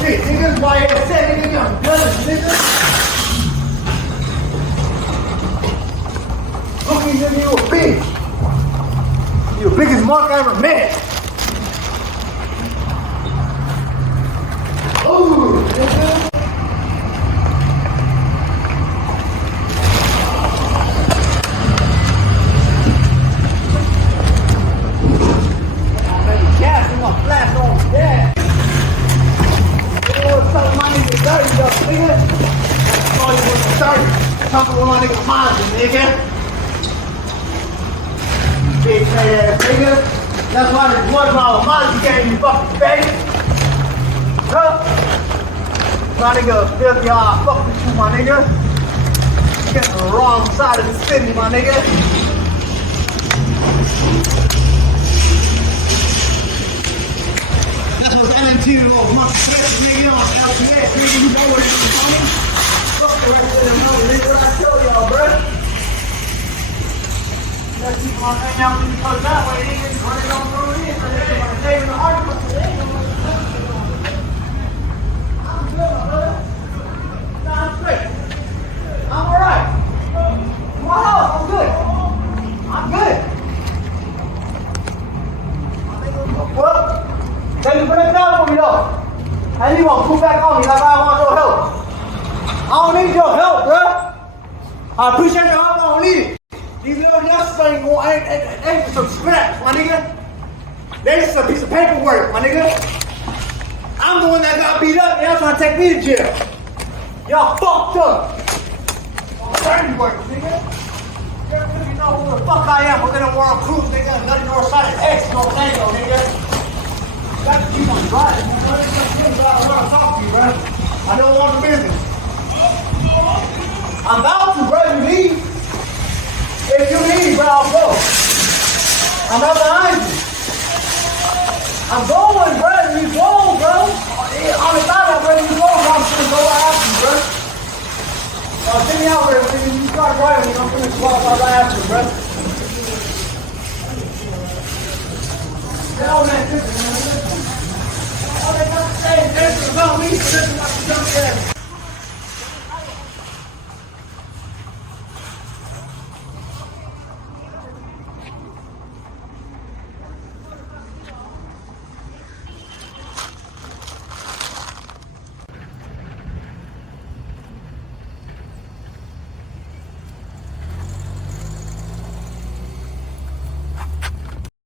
shit, niggas. Why you said nigga young guns, nigga? Look at you, you a bitch. You the biggest mark I ever met. Ooh, nigga. Talking with my nigga Monty, nigga. Big ass nigga. That's why this one mile Monty gave me fucking face. Huh? My nigga filthy all fuck with you, my nigga. You get on the wrong side of the city, my nigga. That's what's LNT little monkey shit, nigga, on LPS, nigga. You know what it is, homie? Fuck the rest of them hoes, nigga. What I tell y'all, bruh? Let's keep on hanging out when you come that way, nigga. Run it on through here, so they can name in the article. I'm good, my brother. Nah, I'm straight. I'm alright. My house, I'm good. I'm good. What? Thank you for that time for me, though. And you want to pull back on me like I want your help. I don't need your help, bro. I appreciate your help, I don't need it. These little nuts ain't just some scraps, my nigga. They just a piece of paperwork, my nigga. I'm the one that got beat up, and y'all trying to take me to jail. Y'all fucked up. Dirty work, nigga. You know who the fuck I am within the world cruise, nigga. Nothing north side of X, no tango, nigga. You got to keep on driving, man. I want to talk to you, bro. I don't want the business. I'm about to, bro. You leave. If you leave, bro, I'll go. I'm not behind you. I'm going, bro. You go, bro. On the side, bro. You go, bro. I'm just gonna go after you, bro. Send me out there. When you start driving, I'm gonna go out after you, bro. Tell man, all they got to say is this about me.